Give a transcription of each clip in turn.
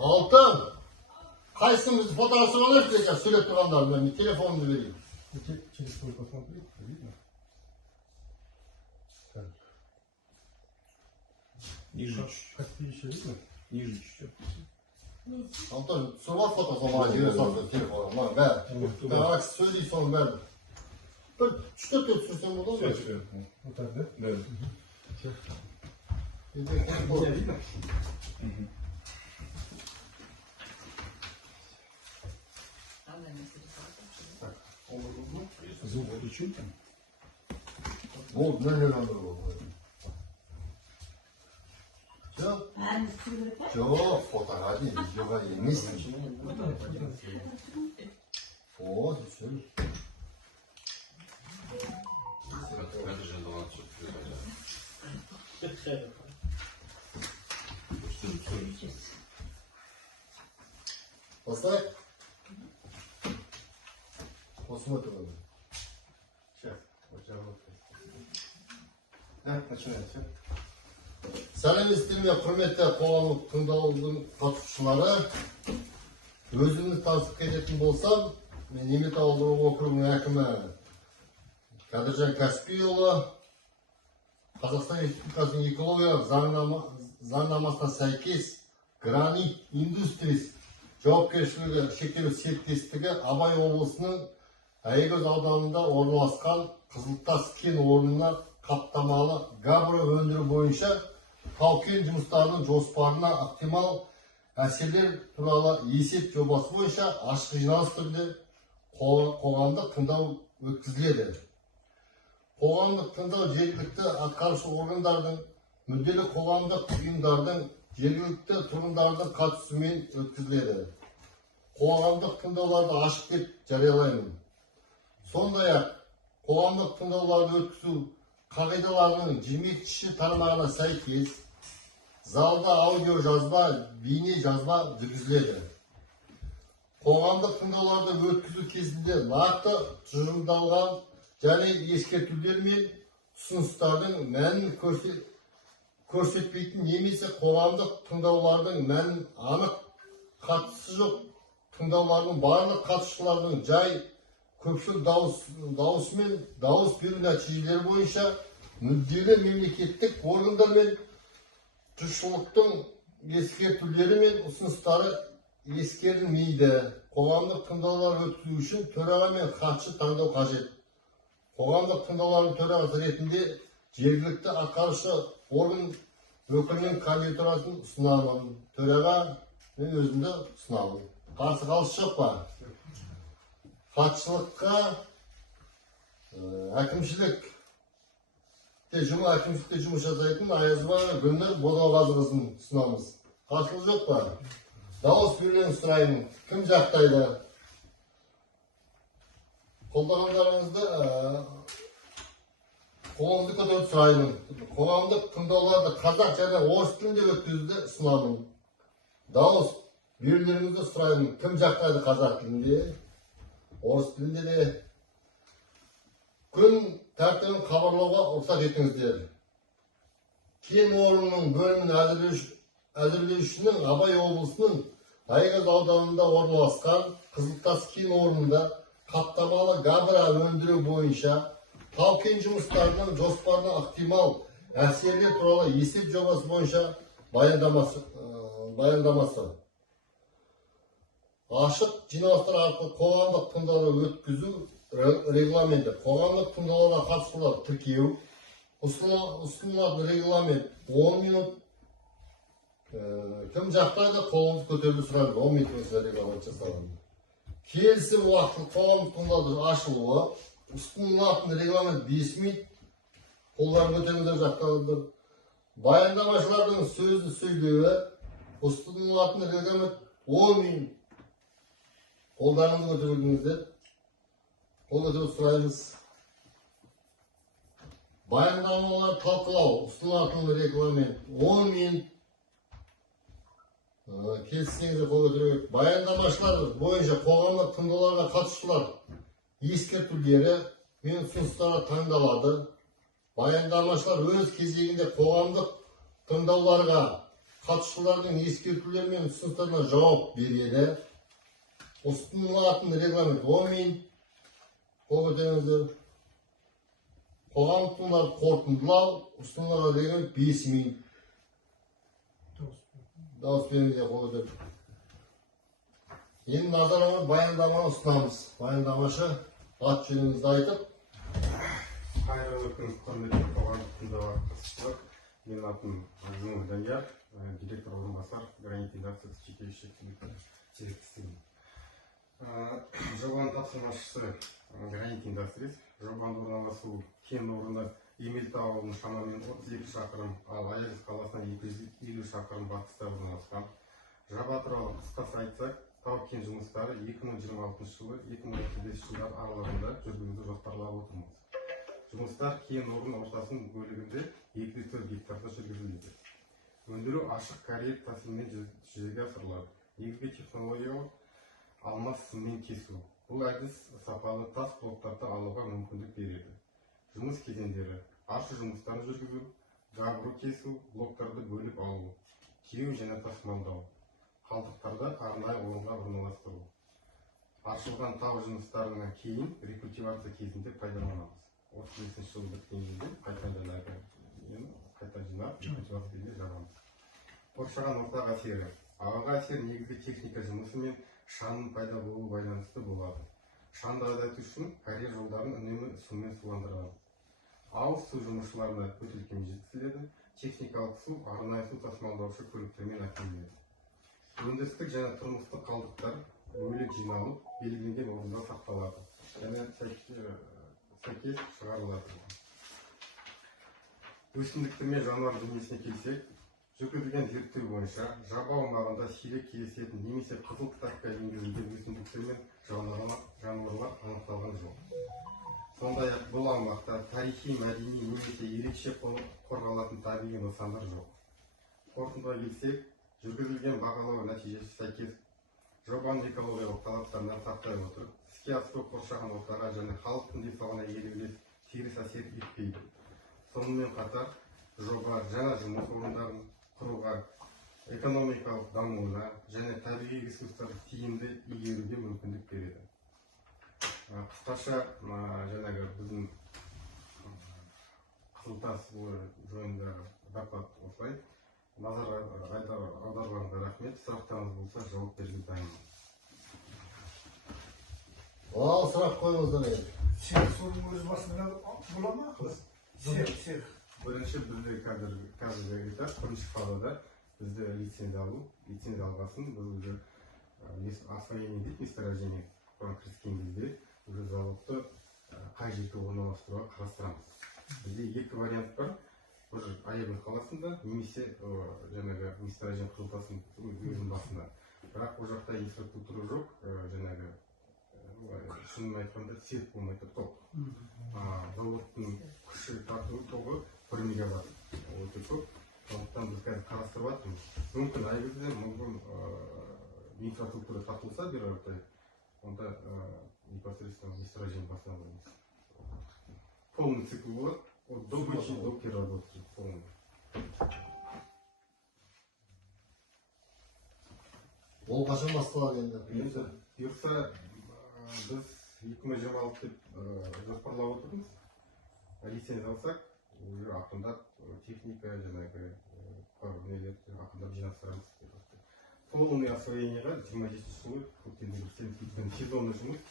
Altın. Kaysınız fotoğrafını alırsa sürekli kanlar ben bir telefonumu vereyim. Телефон посмотри, видно? Так. Ниже чуть-чуть. Как еще видно? Ниже чуть-чуть. Altın sıvı fotoğrafı var diye satıyor telefonu. Lan ver. Ben artık söyleyeyim sonra ver. Böyle 3-4 yıl sürsem olur mu? Все, все. Вот так, да? Да. Bir de telefon. Видно? Звук включил там? Вот, ne oldu? Çok fotoğraf değil, videoya yemişsin. O, düşün. Это же 20. Поставь. Посмотрим. Сейчас. Да, начинается. Сәлеметсіздер ме, құрметті қоғамдық тыңдаудың қатысушылары. Өзімді танысып кететін болсам, мен Немет ауылдық округінің әкімі Кәдіржан Кәспиұлы, Қазақстан Республикасының экология заңнамасына сәйкес Гранит Industries жауапкершілігі шектеулі серіктестігі Абай облысының Аягөз ауданында орналасқан Қызылтас кен орнына қаптамалы габро өндіру бойынша тау-кен жұмыстарының жоспарына ықтимал әсерлер туралы есеп жобасы бойынша ашық жиналыс түрінде қоғамдық тыңдау өткізіледі. Қоғамдық тыңдау жергілікті атқарушы органдардың, мүдделі қоғамдық ұйымдардың, жергілікті тұрғындардың қатысуымен өткізіледі. Қоғамдық тыңдауларды ашық деп жариялаймын. Сондай-ақ қоғамдық тыңдауларды өткізу қағидаларының 22-ші тармағына сәйкес залда аудио жазба, бейне жазба жүргізіледі. Қоғамдық тыңдауларды өткізу кезінде нақты тұжырымдалған және ескертулер мен ұсыныстардың мәнін көрсетпейтін немесе қоғамдық тыңдаулардың мәнін анық қатысы жоқ тыңдаулардың барлық қатысушылардың жай көпшілік дауысымен дауыс беру нәтижелері бойынша мүдделі мемлекеттік органдар мен жұртшылықтың ескертулері мен ұсыныстары ескерілмейді. Қоғамдық тыңдаулар өткізу үшін төраға мен хатшы таңдау қажет. Қоғамдық тыңдаулардың төрағасы ретінде жергілікті атқарушы орган өкілінің кандидатурасын ұсынамын. Төраға мен өзімді ұсынамын. Қарсы қалыс жоқ па? Хатшылыққа әкімшілікте жұмыс жасайтын Аязова Гүлнұр Бодағазықызын ұсынамыз. Қарсылық жоқ па? Дауыс берулеріңізді сұраймын. Кім жақтайды? Қолдағандарыңызды қолыңызды көтеріп сұраймын. Қоғамдық тыңдауларды қазақ және орыс тілінде өткізуді ұсынамын. Дауыс берулеріңізді сұраймын. Кім жақтайды қазақ тілінде? Орыс тілінде де күн тәртібін хабарлауға рұқсат етіңіздер. Кен орнының бөлімін әзірлеушінің Абай облысының Аягөз ауданында орналасқан Қызылтас кен орнында қаптамалы габро өндіру бойынша тау-кен жұмыстарының жоспарына ықтимал әсерлер туралы есеп жобасы бойынша баяндамасы. Ашық жиналыстар арқылы қоғамдық тыңдаулар өткізу регламенті. Қоғамдық тыңдауларға қатысушылар тіркеу. Ұсынылатын регламент 10 минут. Кім жақтайды қолыңызды көтеруді сұрайды. 10 минут регламент жасалған. Келісім уақыты қоғамдық тыңдаулардың ашылуы. Ұсынылатын регламент 5 минут. Қолдарын көтеруді жақталды. Баяндамашылардың сөзді сөйлеуі. Ұсынылатын регламент 10 минут. Қолдарыңызды көтеріңіздер. Қол көтеріп сұраймыз. Баяндамалар талқылау, ұсынылатын регламент 10 минут. Келіссеңіздер қол көтеріп. Баяндамашылар бойынша қоғамдық тыңдауларға қатысушылар ескертулері мен ұсыныстарға таңдалады. Баяндамашылар өз кезегінде қоғамдық тыңдауларға қатысушылардың ескертулері мен ұсыныстарына жауап береді. Ұсынылатын регламент 10 минут. Қол көтеріңіздер. Қоғамдық тыңдауларды қорытындылау ұсынылған регламент 5 минут. Дауыс беріңіздер, қол көтеріп. Енді назарыңызға баяндаманы ұсынамыз. Баяндамашы ат жөніңізді айтып, Қайырлы күн, құрметті қоғамдық тыңдауға қатысушылар. Менің атым Жұмыр Данияр, директор орынбасар Гранит Индастриз жекелеген шектеулі серіктестігінің. Жобаның тапсырмашысы Гранит Индастриз. Жобаның орналасуы кен орны Емелтау ауылының шамамен 32 шақырым, ал Аягөз қаласынан 250 шақырым батыста орналасқан. Жоба туралы қысқаша айтсақ, тау-кен жұмыстары 2026 жылы 2035 жылдар аралығында жүргізуді жоспарлап отырмыз. Жұмыстар кен орын ортасының бөлігінде 204 гектарда жүргізіледі. Өндіру ашық карьер тәсілімен жүзеге асырылады. Негізгі технологиялық алмас сыммен кесу. Бұл әдіс сапалы тас блоктарды алуға мүмкіндік береді. Жұмыс кезеңдері: ашу жұмыстарын жүргізу, габру кесу, блоктарды бөліп алу, тиеу және тасымалдау, қалдықтарды арнайы орынға орналастыру. Ашылған тау жұмыстарынан кейін рекультивация кезінде пайдаланамыз. 35 жыл біткен кезде қайта жинап, рекультивация кезінде жағамыз. Қоршаған ортаға әсері: ауаға әсер негізгі техника жұмысы мен шаңның пайда болуы байланысты болады. Шаңды азайту үшін карьер жолдарын үнемі сумен суландырады. Ауыз су жұмысшыларына бөтелкемен жеткізіледі. Техникалық су арнайы су тасымалдаушы көліктермен әкелінеді. Өндірістік және тұрмыстық қалдықтар бөлек жиналып, белгіленген орында сақталады және сәйкес шығарылады. Өсімдіктер мен жануар дүниесіне келсек, жүргізілген зерттеу бойынша жоба аумағында сирек кездесетін немесе қызыл кітапқа енгізілген өсімдіктер мен жануарлар анықталған жоқ. Сондай-ақ бұл аумақта тарихи, мәдени немесе ерекше қорғалатын табиғи нысандар жоқ. Қорытындыға келсек, жүргізілген бағалау нәтижесі сәйкес жобаның экологиялық талаптарына сақтай отырып, іске асыру қоршаған ортаға және халықтың денсаулығына елеулі теріс әсер етпейді. Сонымен қатар, жоба жаңа жұмыс орындарын құруға, экономикалық дамуына және табиғи ресурстарды тиімді игеруге мүмкіндік береді. Қысқаша біздің Қызылтас жөніндегі доклад осылай. Назар аударғанға рахмет. Сұрақтарыңыз болса, жауап беруге дайынмын. ал сұрақ қойыңыздар енді. Соның өз басында бола ма? Серік. Бірінші бізде қазіргі этап, бірінші қалада бізді лицензия алғасын, біз освоение дейді, месторождение кіріскен кезде уже заводты қай жерге орналастыруға қарастырамыз. Бізде екі вариант бар. Бір Аягөз қаласында, немесе жаңағы месторождение Қызылтастың өзінің басында. Бірақ ол жақта инфраструктура жоқ, жаңағы шынын айтқанда серік болмайды, тоқ. Заводтың күші тарту тоғы 1 мегаватт. Өте көп. Сондықтан біз қазір қарастырып жатырмыз. Мүмкін Аягөзде инфраструктура тартылса бері қарай, онда непосредственно месторождение басына қоямыз. Полный цикл болады. От добычи до переработки полный. Ол қашан басталады енді? Бұйырса, біз 2026 деп жоспарлап отырмыз. Лицензия алсақ, уже ақындап техника жаңағы ақындап жинастырамыз. Полный освоениеға 26 жылы көктемде сезонный жұмыс,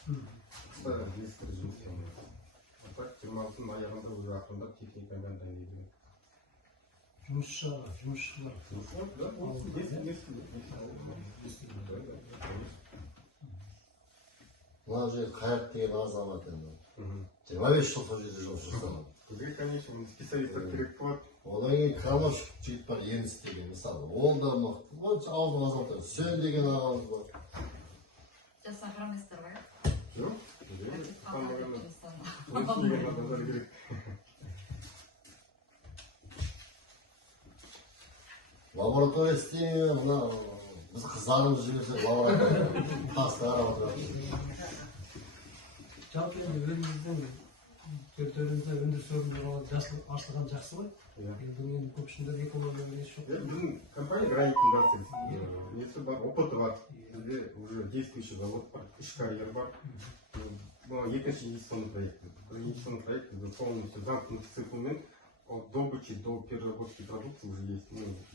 қыста ескірі жұмыс жасаймыз. 26-ның аяғында өзі ақындап техникадан дайындайды. Жұмысшылар. Да, Мына жерде Қайрат деген азамат енді. 25 жыл сол жерде жұмыс жасаған. Бізге, конечно, специалисттер керек болады. Одан кейін Крамовшық жігіт бар, Енис деген мысалы. Ол да мықты. Ауылдың азаматтары. Сен деген ағамыз бар. Сейчас сохранностью, да? Жоқ? Лаборатория істейме, мына біз қыздарымыз жіберсек лаборатория тасты қарап отырады. Жалпы енді өзіміздің төртеуімізде өндіріс орындары ашылған жақсы ғой. Иә. Енді мен көпшілік экология несі жоқ. Біздің компания Granite Industries. Несі бар, опыты бар. Бізде уже действующий завод бар, 3 карьер бар. Бұл екінші инвестиционный проект. Инвестиционный проект полностью замкнутый циклмен от добычи до переработки продукции уже есть.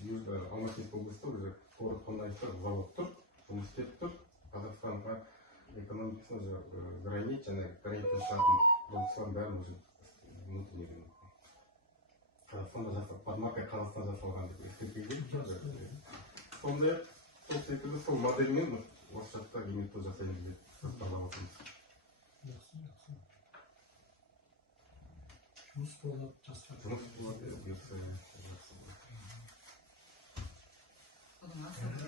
Южно Алматинской области уже город Қонаевта завод тұр, жұмыс істеп тұр. Қазақстанға экономикасына уже гранит және граниттен шығатын продукциялардың бәрін уже внутренний Қазақстанда жасап, под маркой Қазақстан жасалған деп ескертілген. Сондай сол секілді сол модельмен осы жақта имиту жасаймыз деп жоспарлап отырмыз. Жұмыс болады, жастар. Жұмыс болады, бұйырса жақсы болады. Bugun aslında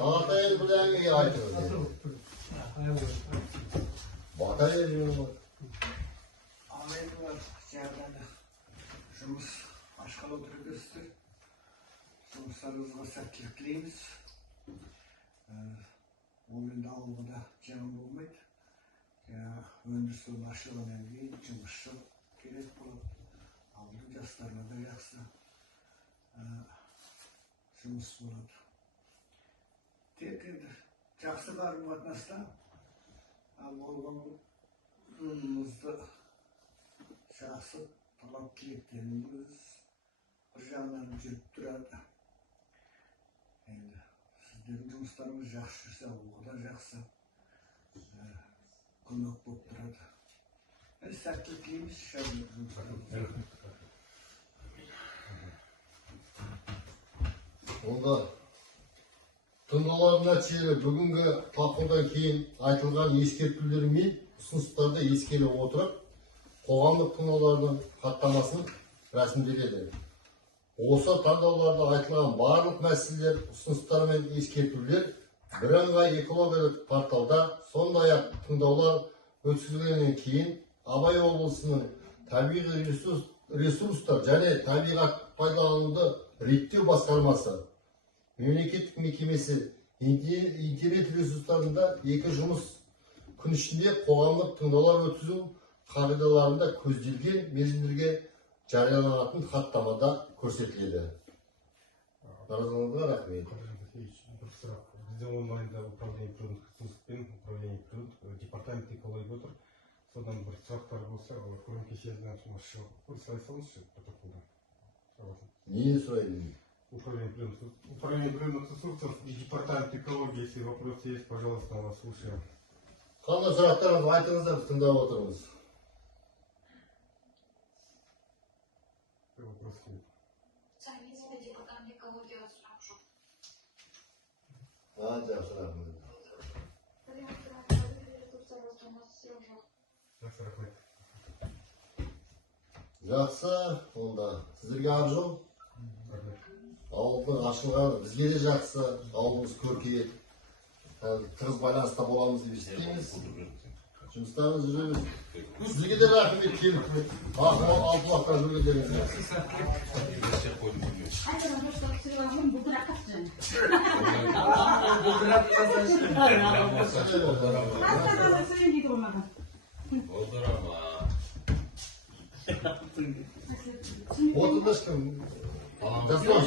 Ağatayel bilen iyi ayrıldı. Batayel yok. Ağlayınlar yerlerde жұмыс ашқалы отырғызды. Жұмыстарыңызға сәттілік тілейміз. Онымен де ауылға да жаман болмайды. Өндіріс орны ашылғаннан кейін жұмысшы керек болады. Ауылдың жастарына да жақсы жұмыс болады. Тек енді жақсы қарым қатынаста болған өмірімізді жақсы талап тілектеріміз бір жағынан жүріп тұрады. Енді сіздердің жұмыстарыңыз жақсы жүрсе, ауылға да жақсы көмек болып тұрады. Сәттілік тілейміз. Онда тыңдаулардың нәтижелері бүгінгі талқыдан кейін айтылған ескертулер мен ұсыныстарды ескере отырып, қоғамдық тыңдаулардың хаттамасын рәсімделеді. Осы таңдауларда айтылған барлық мәселелер, ұсыныстар мен ескертулер бірыңғай экологиялық порталда, сондай-ақ тыңдаулар өткізілгеннен кейін Абай облысының табиғи ресурстар және табиғат пайдалануды реттеу басқармасы мемлекеттік мекемесі интернет ресурстарында 2 жұмыс күн ішінде қоғамдық тыңдаулар өткізу қағидаларында көзделген мерзімдерге жарияланатын хаттамада көрсетіледі. Назарларыңызға рахмет. Бір сұрақ. Бізде онлайнда управление природных ресурсов пен управление департамент экологии отыр. Содан бір сұрақтар болса, көрім кешеден сұрай салыңызшы протоколда. Нені сұрайын? Управление природных ресурсов и департамент экологии, если вопросы есть, пожалуйста, вас слушаем. Қандай сұрақтарыңызды айтыңыздар, тыңдап отырмыз. Вопрос нет. Сәлеметсіздер, департамент экологияға сұрақ жоқ. Жақсы рахмет. Жақсы рахмет. Жақсы, онда сіздерге ар жол. Рахмет. Ауылдың ашылғаны бізге де жақсы, ауылымыз көркейеді. Тығыз байланыста боламыз деп естейміз. Жұмыстарыңыз жүреміз. Сізге де рахмет келіп, алтылақтан жүргендеріңізге. Отырдаш кім? Жаслар.